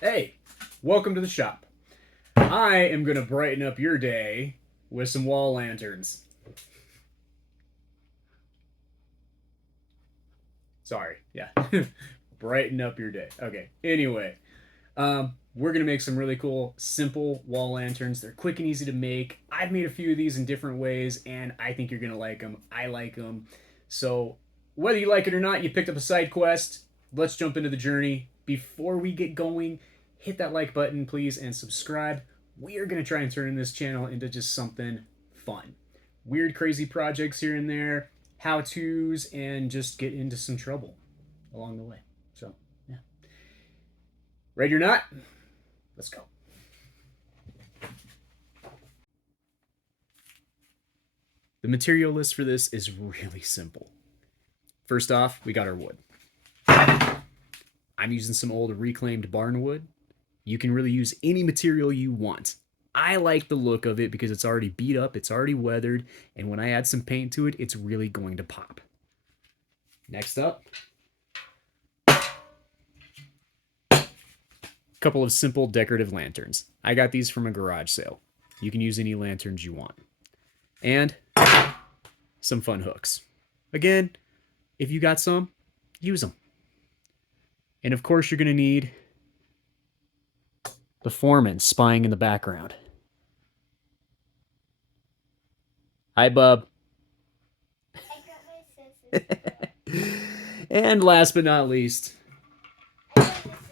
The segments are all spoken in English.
Hey, welcome to the shop. I am going to brighten up your day with some wall lanterns. Sorry, yeah. Brighten up your day. Okay, anyway, we're going to make some really cool, simple wall lanterns. They're quick and easy to make. I've made a few of these in different ways, and I think you're going to like them. I like them. So, whether you like it or not, you picked up a side quest. Let's jump into the journey. Before we get going, hit that like button, please, and subscribe. We are going to try and turn this channel into just something fun. Weird, crazy projects here and there, how to's, and just get into some trouble along the way. So, yeah. Ready or not? Let's go. The material list for this is really simple. First off, we got our wood. I'm using some old reclaimed barn wood. You can really use any material you want. I like the look of it because it's already beat up, it's already weathered, and when I add some paint to it, it's really going to pop. Next up, a couple of simple decorative lanterns. I got these from a garage sale. You can use any lanterns you want. And some fun hooks. Again, if you got some, use them. And of course, you're going to need the foreman spying in the background. Hi, Bub. And last but not least,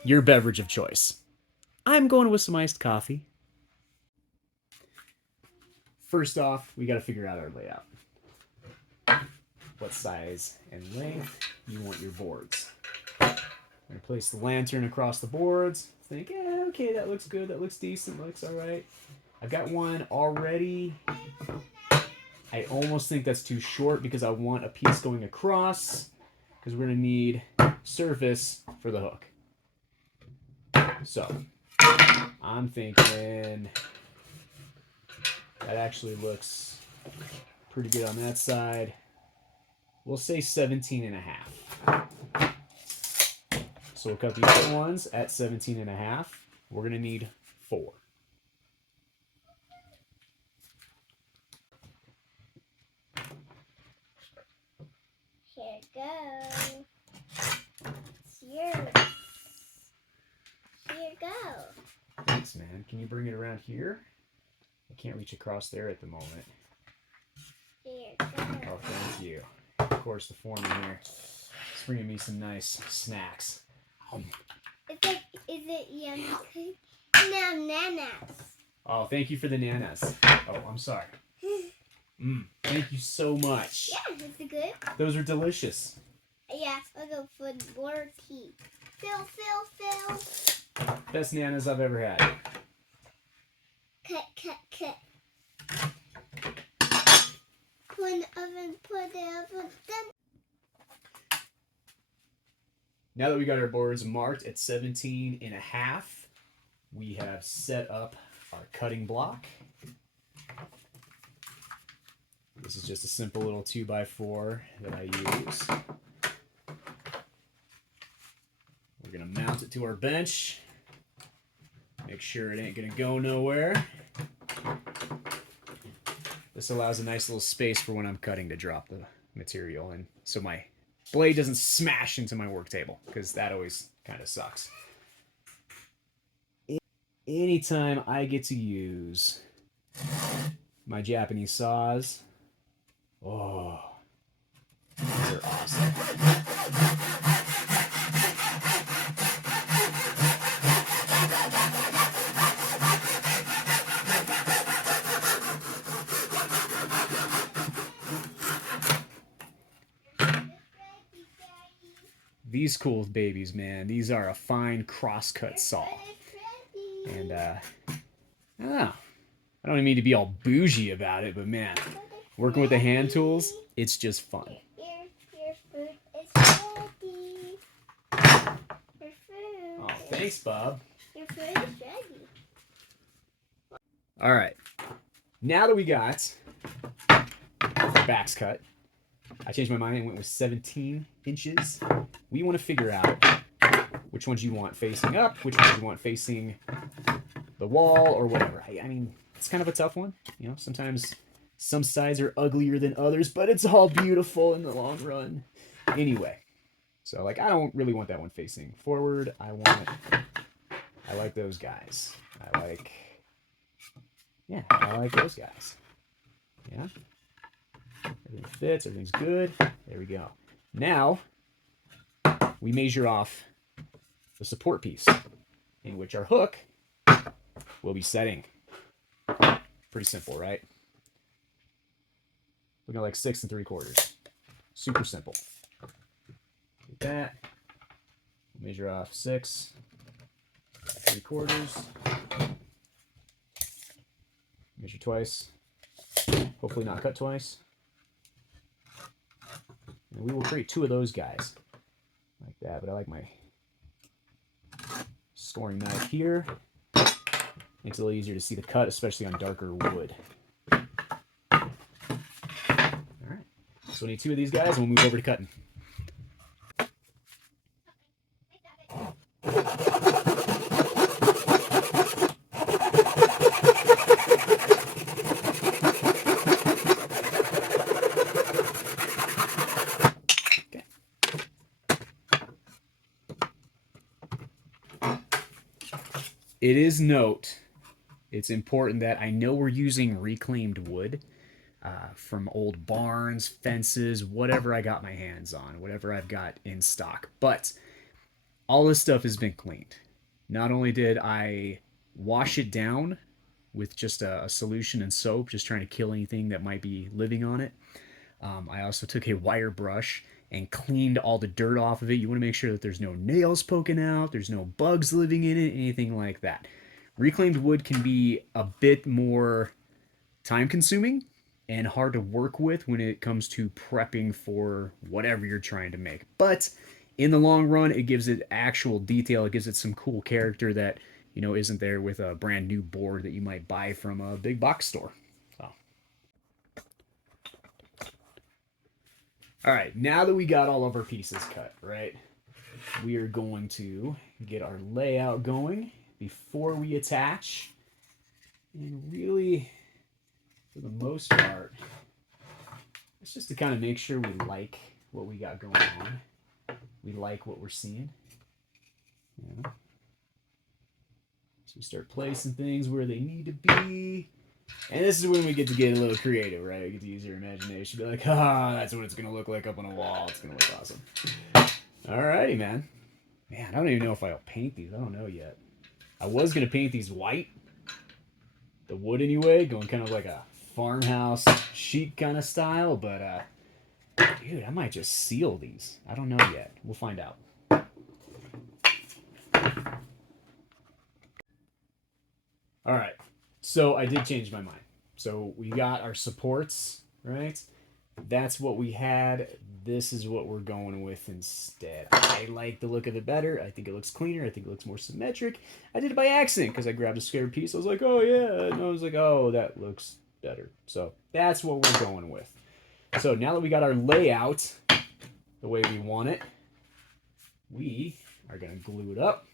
your beverage of choice. I'm going with some iced coffee. First off, we got to figure out our layout. What size and length you want your boards. I'm going to place the lantern across the boards. Think, yeah, okay, that looks good. That looks decent. Looks all right. I've got one already. I almost think that's too short because I want a piece going across because we're going to need surface for the hook. So, I'm thinking that actually looks pretty good on that side. We'll say 17 and a half. So we'll cut the other ones at 17 and a half. We're going to need 4. Here you go. It's yours. Here you go. Thanks, man. Can you bring it around here? I can't reach across there at the moment. Here you go. Oh, thank you. Of course, the foreman here is bringing me some nice snacks. Is it yummy cake? No, nanas. Oh, thank you for the nanas. Oh, I'm sorry. Thank you so much. Yeah, is it good? Those are delicious. Yeah, I'll go for more tea. Fill. Best nanas I've ever had. Cut. Put in the oven, done. Now that we got our boards marked at 17 and a half, we have set up our cutting block. This is just a simple little 2x4 that I use. We're going to mount it to our bench. Make sure it ain't going to go nowhere. This allows a nice little space for when I'm cutting to drop the material in, so my blade doesn't smash into my work table, because that always kind of sucks. Anytime I get to use my Japanese saws, oh, they're awesome. These cool babies, man. These are a fine crosscut saw. And, I don't know. I don't mean to be all bougie about it, but man, working with the hand tools, it's just fun. Your food is ready. Your food. Oh, thanks, Bob. Your food is ready. All right. Now that we got the backs cut, I changed my mind and went with 17 inches. We want to figure out which ones you want facing up, which ones you want facing the wall, or whatever. I mean, it's kind of a tough one. You know, sometimes some sides are uglier than others, but it's all beautiful in the long run. Anyway, so like I don't really want that one facing forward. I like those guys. I like those guys. Yeah. Everything fits, everything's good. There we go. Now, we measure off the support piece in which our hook will be setting. Pretty simple, right? Looking like 6 3/4. Super simple. Like that. Measure off 6 3/4. Measure twice. Hopefully not cut twice. And we will create 2 of those guys. Like that, but I like my scoring knife here. Makes it a little easier to see the cut, especially on darker wood. Alright. So we need 2 of these guys and we'll move over to cutting. It is it's important that I know we're using reclaimed wood from old barns, fences, whatever I got my hands on, whatever I've got in stock. But all this stuff has been cleaned. Not only did I wash it down with just a solution and soap, just trying to kill anything that might be living on it. I also took a wire brush and cleaned all the dirt off of it. You want to make sure that there's no nails poking out, there's no bugs living in it, anything like that. Reclaimed wood can be a bit more time consuming and hard to work with when it comes to prepping for whatever you're trying to make. But in the long run, it gives it actual detail. It gives it some cool character that, you know, isn't there with a brand new board that you might buy from a big box store. So. All right, now that we got all of our pieces cut, right, we are going to get our layout going before we attach. And really, for the most part, it's just to kind of make sure we like what we got going on. We like what we're seeing. Yeah. So we start placing things where they need to be. And this is when we get to get a little creative, right? You get to use your imagination. Be like, that's what it's going to look like up on a wall. It's going to look awesome. Alrighty, man. Man, I don't even know if I'll paint these. I don't know yet. I was going to paint these white. The wood anyway, going kind of like a farmhouse chic kind of style. But, dude, I might just seal these. I don't know yet. We'll find out. Alright. So I did change my mind. So we got our supports, right? That's what we had. This is what we're going with instead. I like the look of it better. I think it looks cleaner. I think it looks more symmetric. I did it by accident because I grabbed a square piece. I was like, oh yeah. And I was like, oh, that looks better. So that's what we're going with. So now that we got our layout the way we want it, we are going to glue it up.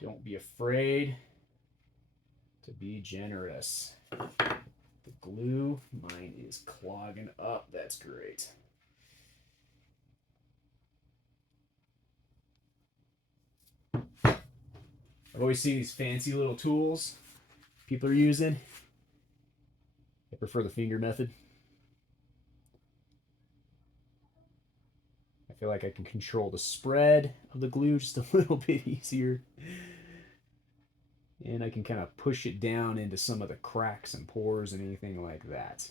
Don't be afraid to be generous. The glue, mine is clogging up. That's great. I've always seen these fancy little tools people are using. I prefer the finger method. I feel like I can control the spread of the glue just a little bit easier. And I can kind of push it down into some of the cracks and pores and anything like that.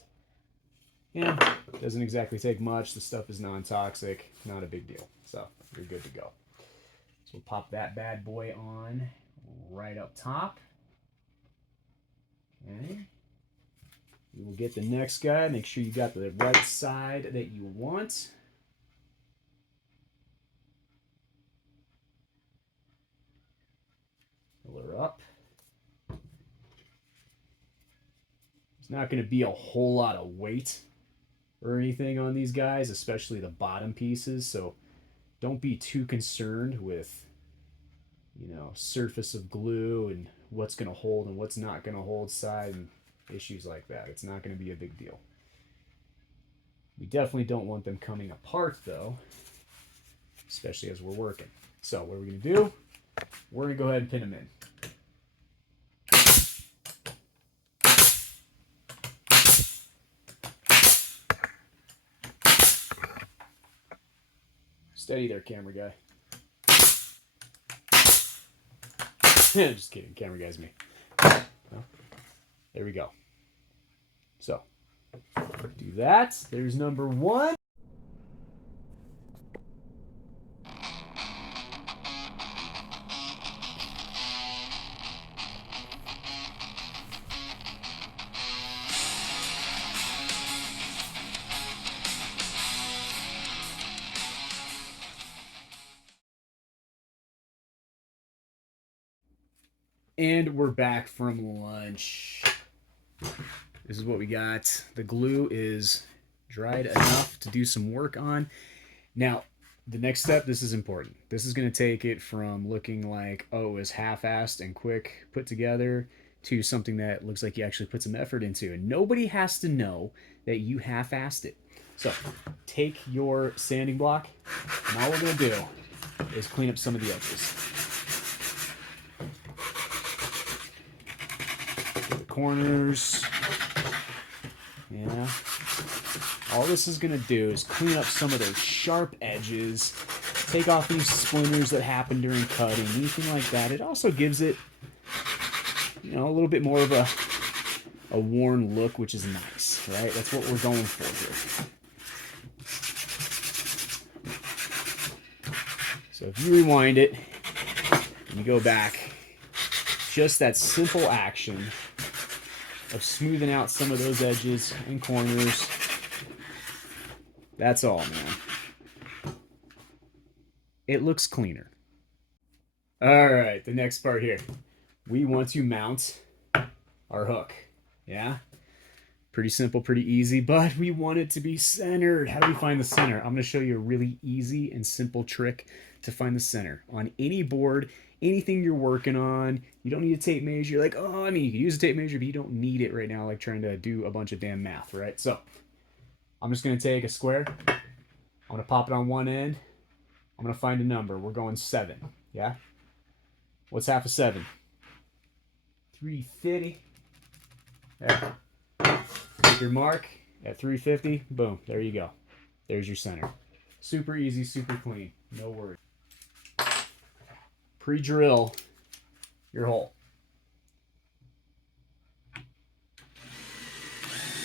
Yeah, doesn't exactly take much. The stuff is non-toxic. Not a big deal. So you're good to go. So we'll pop that bad boy on right up top. Okay. We will get the next guy. Make sure you got the right side that you want. Pull her up. There's not going to be a whole lot of weight or anything on these guys, especially the bottom pieces. So don't be too concerned with, surface of glue and what's going to hold and what's not going to hold side and issues like that. It's not going to be a big deal. We definitely don't want them coming apart though, especially as we're working. So what are we going to do? We're going to go ahead and pin them in. Steady there, camera guy. Just kidding, camera guy's me. There we go. So, do that. There's number 1. And we're back from lunch. This is what we got. The glue is dried enough to do some work on. Now, the next step, this is important. This is going to take it from looking like, oh, it was half-assed and quick put together to something that looks like you actually put some effort into. And nobody has to know that you half-assed it. So, take your sanding block, and all we're going to do is clean up some of the edges. Corners. Yeah. All this is going to do is clean up some of those sharp edges, take off any splinters that happen during cutting, anything like that. It also gives it, a little bit more of a worn look, which is nice, right? That's what we're going for here. So if you rewind it and you go back, just that simple action of smoothing out some of those edges and corners. That's all, man. It looks cleaner. All right, the next part here. We want to mount our hook. Yeah? Pretty simple, pretty easy, but we want it to be centered. How do we find the center? I'm going to show you a really easy and simple trick to find the center. On any board, anything you're working on, you don't need a tape measure. You're like, oh, you can use a tape measure, but you don't need it right now, like trying to do a bunch of damn math, right? So, I'm just going to take a square. I'm going to pop it on one end. I'm going to find a number. We're going 7, yeah? What's half of 7? 350. There. Take your mark at 350. Boom. There you go. There's your center. Super easy, super clean. No worries. Pre-drill your hole.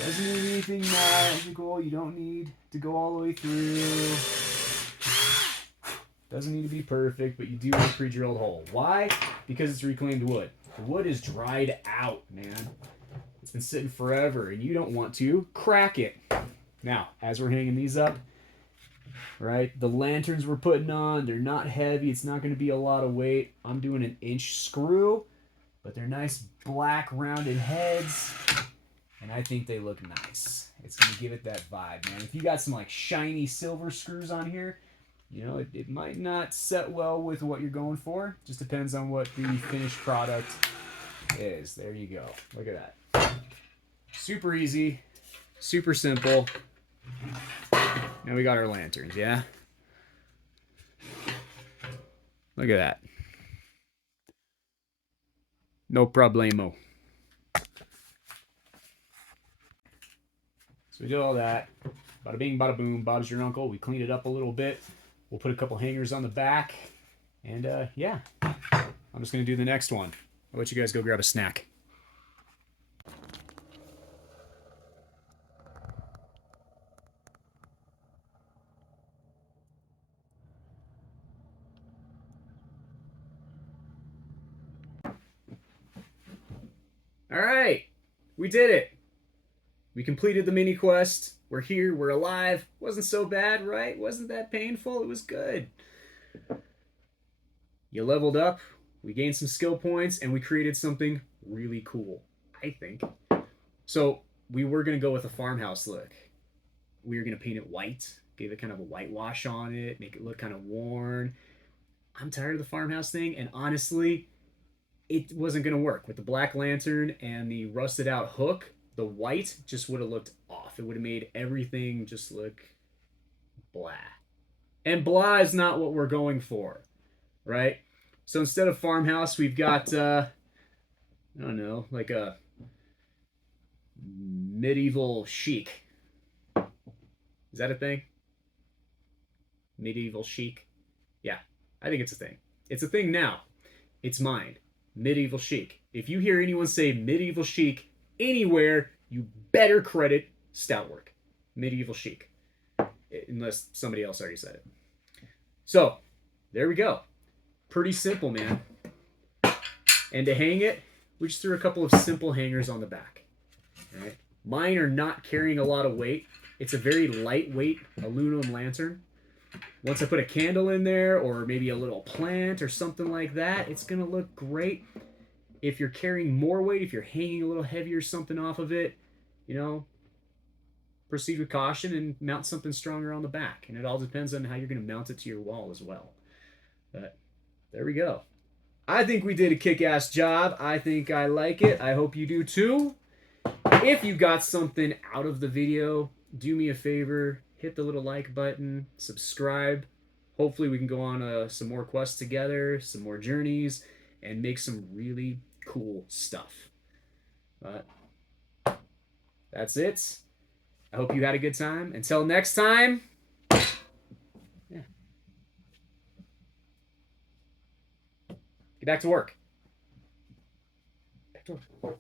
Doesn't need anything magical. You don't need to go all the way through. Doesn't need to be perfect, but you do want a pre-drilled hole. Why? Because it's reclaimed wood. The wood is dried out, man. It's been sitting forever, and you don't want to crack it. Now, as we're hanging these up, right, the lanterns we're putting on, they're not heavy. It's not going to be a lot of weight. I'm doing an inch screw, but they're nice black rounded heads, and I think they look nice. It's going to give it that vibe, man. If you got some like shiny silver screws on here, it might not set well with what you're going for. Just depends on what the finished product is. There you go. Look at that. Super easy, super simple. Now we got our lanterns, yeah? Look at that. No problemo. So we did all that. Bada bing, bada boom. Bob's your uncle. We cleaned it up a little bit. We'll put a couple hangers on the back. And yeah, I'm just going to do the next one. I'll let you guys go grab a snack. All right, we did it. We completed the mini quest. We're here, we're alive. Wasn't so bad, right? Wasn't that painful? It was good. You leveled up, we gained some skill points, and we created something really cool, I think. So we were gonna go with a farmhouse look. we were going to paint it white, gave it kind of a whitewash on it, make it look kind of worn. I'm tired of the farmhouse thing, and honestly, it wasn't going to work. With the black lantern and the rusted out hook, the white just would have looked off. It would have made everything just look blah. And blah is not what we're going for, right? So instead of farmhouse, we've got, I don't know, like a medieval chic. Is that a thing? Medieval chic? Yeah, I think it's a thing. It's a thing now. It's mine. Medieval chic. If you hear anyone say medieval chic anywhere, you better credit Stoutwork. Medieval chic. Unless somebody else already said it. So, there we go. Pretty simple, man. And to hang it, we just threw a couple of simple hangers on the back. All right. Mine are not carrying a lot of weight. It's a very lightweight aluminum lantern. Once I put a candle in there, or maybe a little plant or something like that, it's going to look great. If you're carrying more weight, if you're hanging a little heavier something off of it, you know, proceed with caution and mount something stronger on the back. And it all depends on how you're going to mount it to your wall as well. But there we go. I think we did a kick-ass job. I think I like it. I hope you do too. If you got something out of the video, do me a favor, hit the little like button, subscribe. Hopefully we can go on some more quests together, some more journeys, and make some really cool stuff. But that's it. I hope you had a good time. Until next time, yeah. Get back to work. Back to work.